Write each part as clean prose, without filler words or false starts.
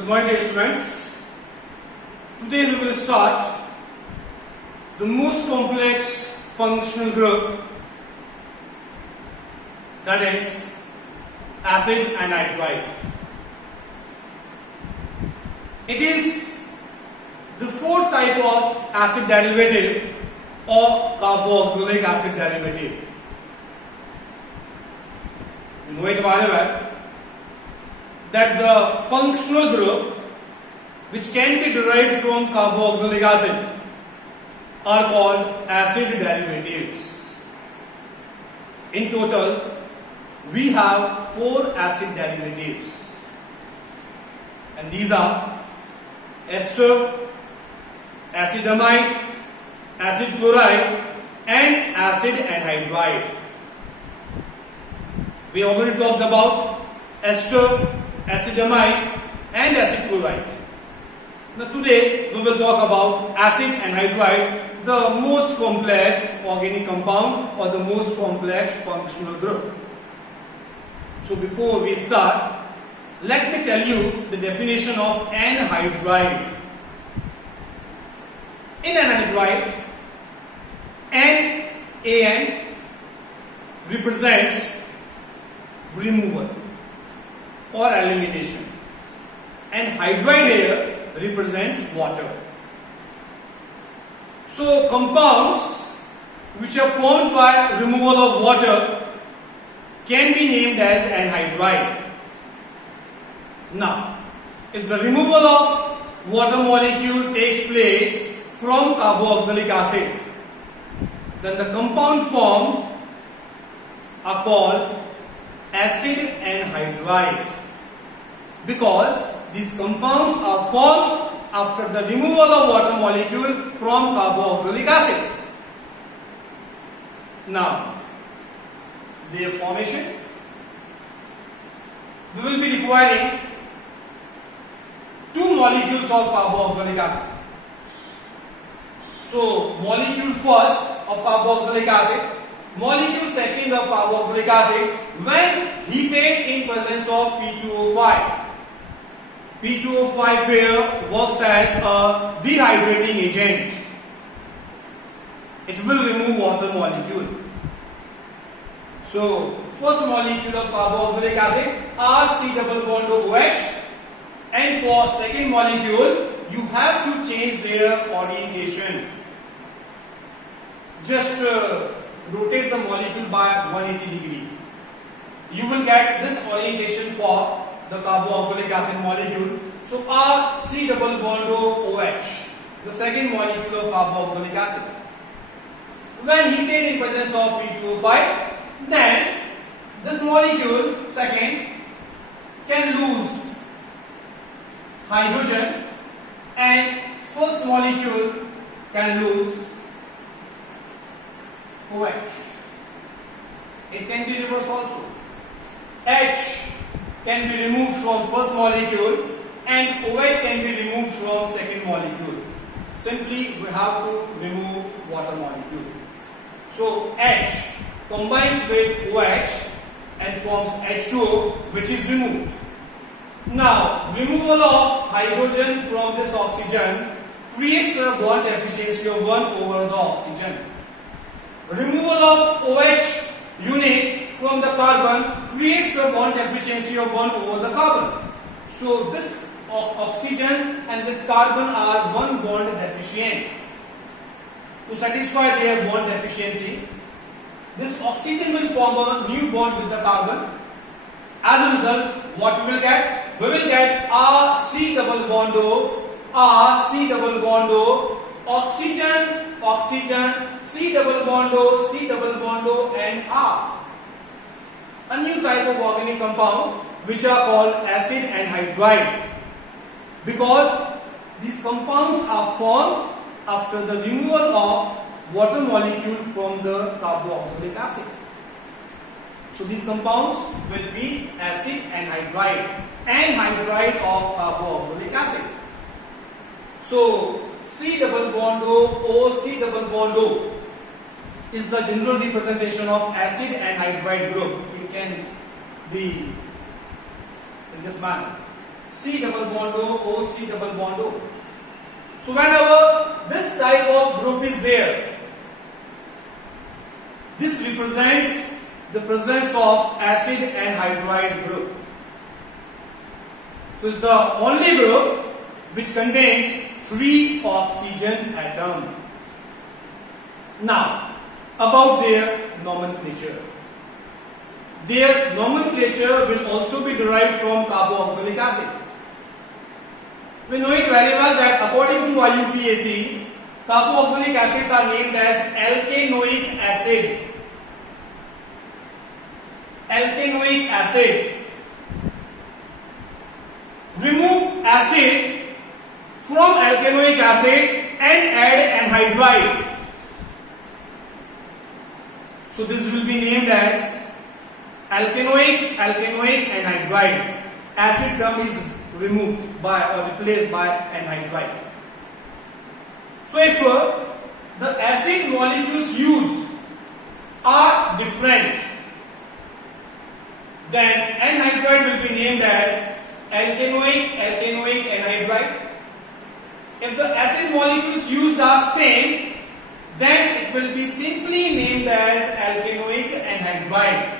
Good morning, dear students. Today we will start the most complex functional group, that is acid anhydride. It is the fourth type of acid derivative or carboxylic acid derivative. You know it very well that the functional group which can be derived from carboxylic acid are called acid derivatives. In total, we have 4 acid derivatives, and these are ester, acidamide, acid chloride, and acid anhydride. We already talked about ester, acidamide, and acid chloride. Now today we will talk about acid anhydride, the most complex organic compound or the most complex functional group. So before we start, let me tell you the definition of anhydride. In anhydride, An represents removal or elimination, and hydride here represents water. So compounds which are formed by removal of water can be named as anhydride. Now, if the removal of water molecule takes place from carboxylic acid, then the compound formed are called acid anhydride, because these compounds are formed after the removal of water molecule from carboxylic acid. Now, their formation, we will be requiring 2 molecules of carboxylic acid. So, molecule first of carboxylic acid, molecule second of carboxylic acid, when heated in presence of P2O5. P2O5 here works as a dehydrating agent. It will remove water molecule. So, first molecule of carboxylic acid, RC double bond OH, and for second molecule, you have to change their orientation. Just rotate the molecule by 180 degree. You will get this orientation for the carboxylic acid molecule. So RC double bond OH, the second molecule of carboxylic acid. When heated in presence of P2O5, then this molecule second can lose hydrogen and first molecule can lose OH. It can be reversed also. H can be removed from first molecule and OH can be removed from second molecule. Simply we have to remove water molecule. So H combines with OH and forms H2O, which is removed. Now, removal of hydrogen from this oxygen creates a bond efficiency of 1 over the oxygen. Removal of OH unit from the carbon creates a bond efficiency of 1 over the carbon. So this oxygen and this carbon are one bond deficient. To satisfy their bond efficiency, this oxygen will form a new bond with the carbon. As a result, what we will get? We will get RC double bond O, RC double bond O, oxygen, oxygen, C double bond O, C double bond O, and R. A new type of organic compound which are called acid anhydride, because these compounds are formed after the removal of water molecule from the carboxylic acid. So these compounds will be acid anhydride, anhydride of carboxylic acid. So C double bond O, O, C double bond O is the general representation of acid anhydride group. It can be in this manner. C double bond O, C double bond O. So whenever this type of group is there, this represents the presence of acid and hydride group. So it's the only group which contains 3 oxygen atoms. Now, about their nomenclature. Their nomenclature will also be derived from carboxylic acid. We know it very well that according to IUPAC, carboxylic acids are named as alkanoic acid. Alkanoic acid. Remove acid from alkanoic acid and add anhydride. So this will be named as alkanoic, anhydride. Acid term is removed by or replaced by anhydride. So if the acid molecules used are different, then anhydride will be named as alkanoic, anhydride. If the acid molecules used are same, then it will be simply named as alkanoic anhydride.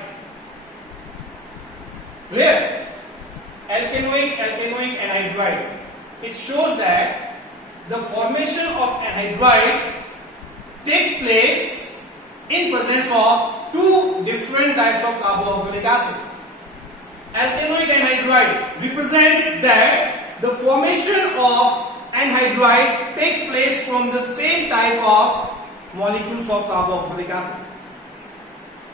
Clear? Alkanoic, anhydride. It shows that the formation of anhydride takes place in presence of 2 different types of carboxylic acid. Alkanoic anhydride represents that the formation of anhydride takes place from the same type of molecules of carboxylic acid.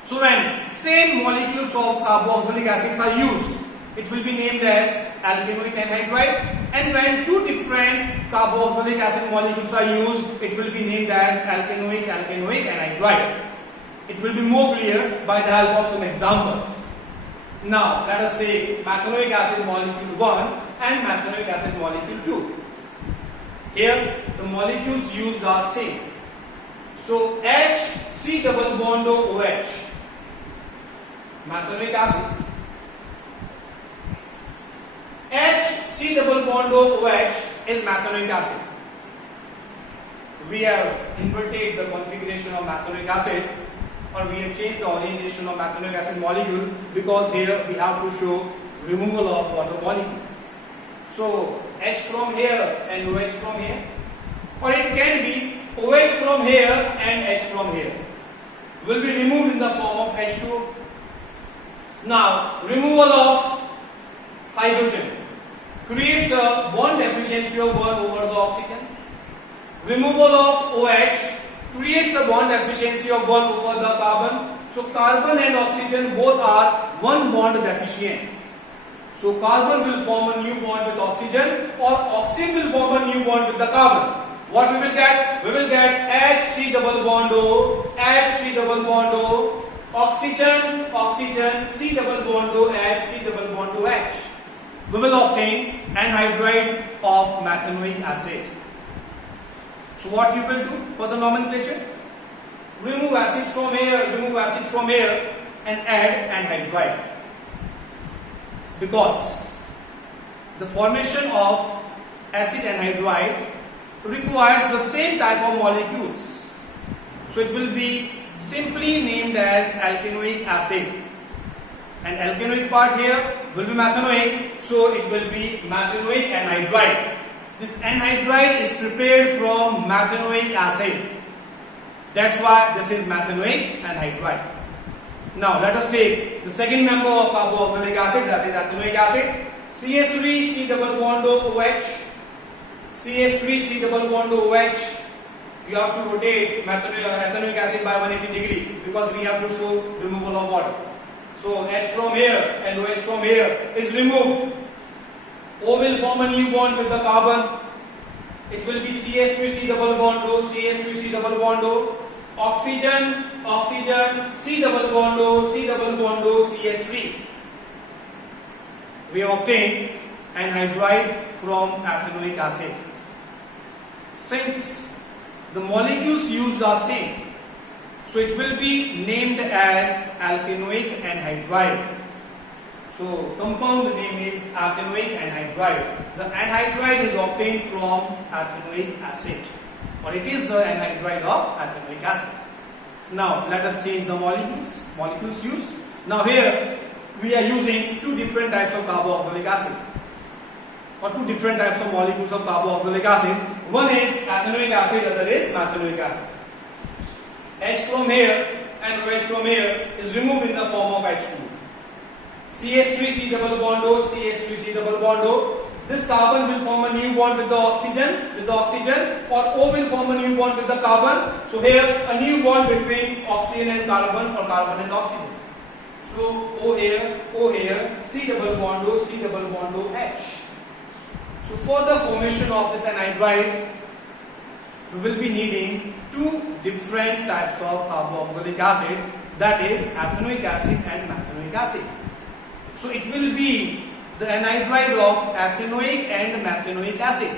So when same molecules of carboxylic acids are used, it will be named as alkanoic anhydride, and when 2 different carboxylic acid molecules are used, it will be named as alkanoic, anhydride. It will be more clear by the help of some examples. Now let us take methanoic acid molecule 1 and methanoic acid molecule 2. Here the molecules used are same. So H C double bond OH, methanoic acid. HC double bond OH is methanoic acid. We have inverted the configuration of methanoic acid, or we have changed the orientation of methanoic acid molecule, because here we have to show removal of water molecule. So H from here and OH from here, or it can be OH from here and H from here, will be removed in the form of H2O. Now removal of hydrogen creates a bond efficiency of 1 over the oxygen. Removal of OH creates a bond efficiency of 1 over the carbon. So carbon and oxygen both are 1 bond deficient. So carbon will form a new bond with oxygen, or oxygen will form a new bond with the carbon. What we will get? We will get HC double bond O, HC double bond O, oxygen, C double bond O, H, C double bond O, H. We will obtain anhydride of methanoic acid. So what you will do for the nomenclature? Remove acid from here, and add anhydride. Because the formation of acid anhydride requires the same type of molecules. So it will be simply named as alkanoic acid. And alkanoic part here will be methanoic, so it will be methanoic anhydride. This anhydride is prepared from methanoic acid. That's why this is methanoic anhydride. Now let us take the second member of carboxylic acid, that is ethanoic acid. CH3 C double bond OH. CH3 C double bond OH. You have to rotate ethanoic acid by 180 degree, because we have to show removal of water. So H from here and OH from here is removed. O will form a new bond with the carbon. It will be CH3 C double bond O, CH3 C double bond O. Oxygen, C double bond O, C double bond O, CH3. We obtain anhydride from ethanoic acid. Since the molecules used are same, so it will be named as alkanoic anhydride. So compound name is ethanoic anhydride. The anhydride is obtained from ethanoic acid, or it is the anhydride of ethanoic acid. Now let us change the molecules used. Now here we are using two different types of carboxylic acid, or two different types of molecules of carboxylic acid. One is ethanoic acid, other is methanoic acid. H from here and OH from here is removed in the form of H2. CH3C double bond O, CH3C double bond O. This carbon will form a new bond with the oxygen, or O will form a new bond with the carbon. So here a new bond between oxygen and carbon, or carbon and oxygen. So O here, C double bond O, C double bond O, H. So for the formation of this anhydride, we will be needing two different types of carboxylic acid, that is ethanoic acid and methanoic acid. So it will be the anhydride of ethanoic and methanoic acid.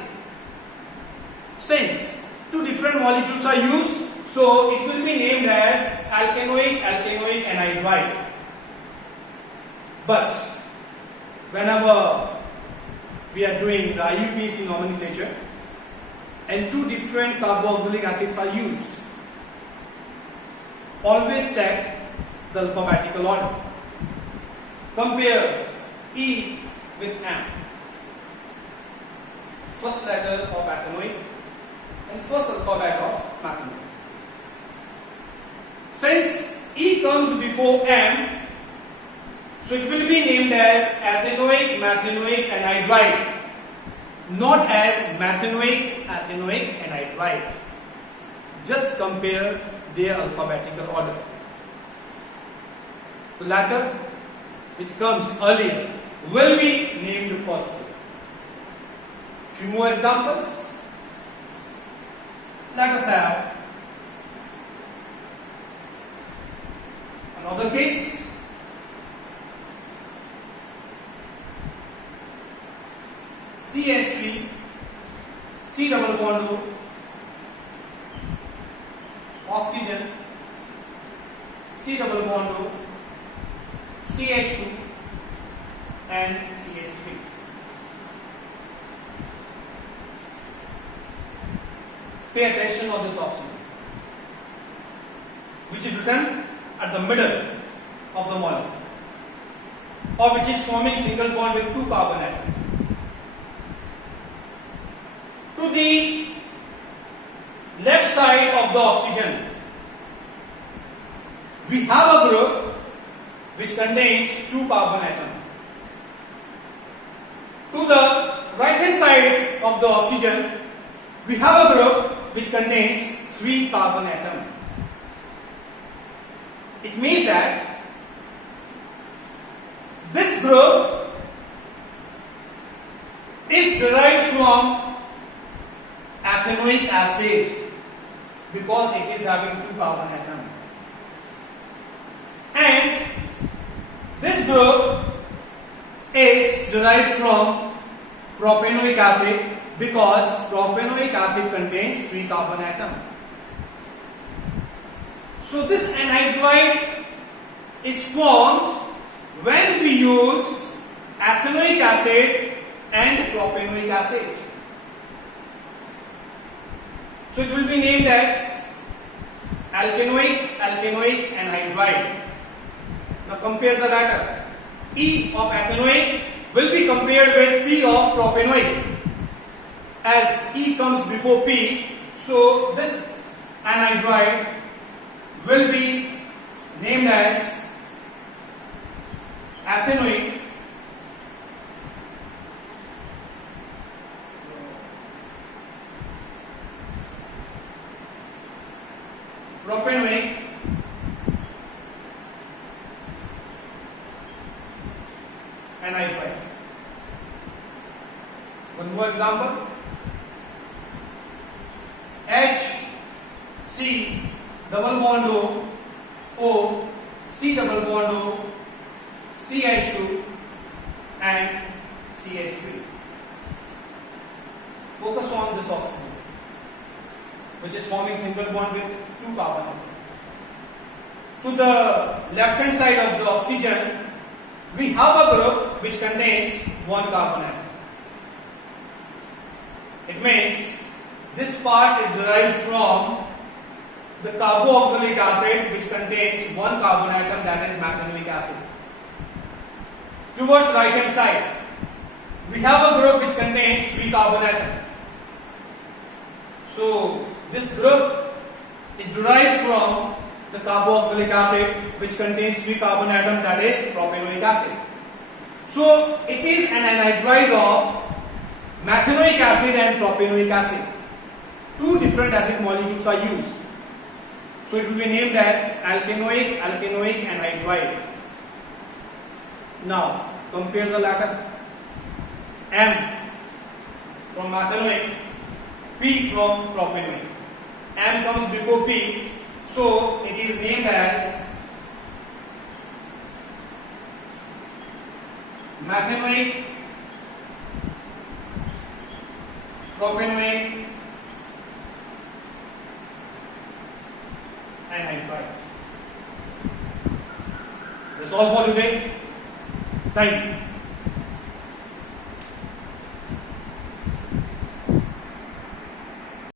Since two different molecules are used, so it will be named as alkanoic anhydride. But whenever we are doing the IUPAC nomenclature and two different carboxylic acids are used, always check the alphabetical order. Compare E with M. First letter of ethanoic and first alphabet of methanoic. Since E comes before M, so it will be named as ethanoic anhydride, not as methanoic anhydride. Just compare their alphabetical order. The latter, which comes earlier, will be named first. Few more examples. Let us have another case. CH3, C double bond O, oxygen, C double bond O, CH2 and CH3. Pay attention on this oxygen, which is written at the middle of the molecule, or which is forming single bond with two carbon atoms. To the left side of the oxygen, we have a group which contains two carbon atoms. To the right hand side of the oxygen, we have a group which contains three carbon atoms. It means that this group is derived from ethanoic acid because it is having two carbon atoms. And this group is derived from propanoic acid because propanoic acid contains three carbon atoms. So this anhydride is formed when we use ethanoic acid and propanoic acid. So it will be named as alkanoic anhydride. Now compare the latter. E of ethanoic will be compared with P of propanoic. As E comes before P, so this anhydride will be named as ethanoic propanoic anhydride. One more example. H, C, double bond O, C double bond O, CH2 and CH3. Focus on this oxygen, which is forming single bond with two carbon atoms. To the left hand side of the oxygen, we have a group which contains one carbon atom. It means this part is derived from the carboxylic acid which contains one carbon atom, that is methanoic acid. Towards right hand side, we have a group which contains 3 carbon atoms. So this group is derived from the carboxylic acid which contains 3 carbon atoms, that is propanoic acid. So it is an anhydride of methanoic acid and propanoic acid. 2 different acid molecules are used. So it will be named as alkanoic anhydride. Now compare the latter. M from methanoic, P from propanoic. M comes before P, so it is named as methanoic, propanoic anhydride. That's all for today. Thank you.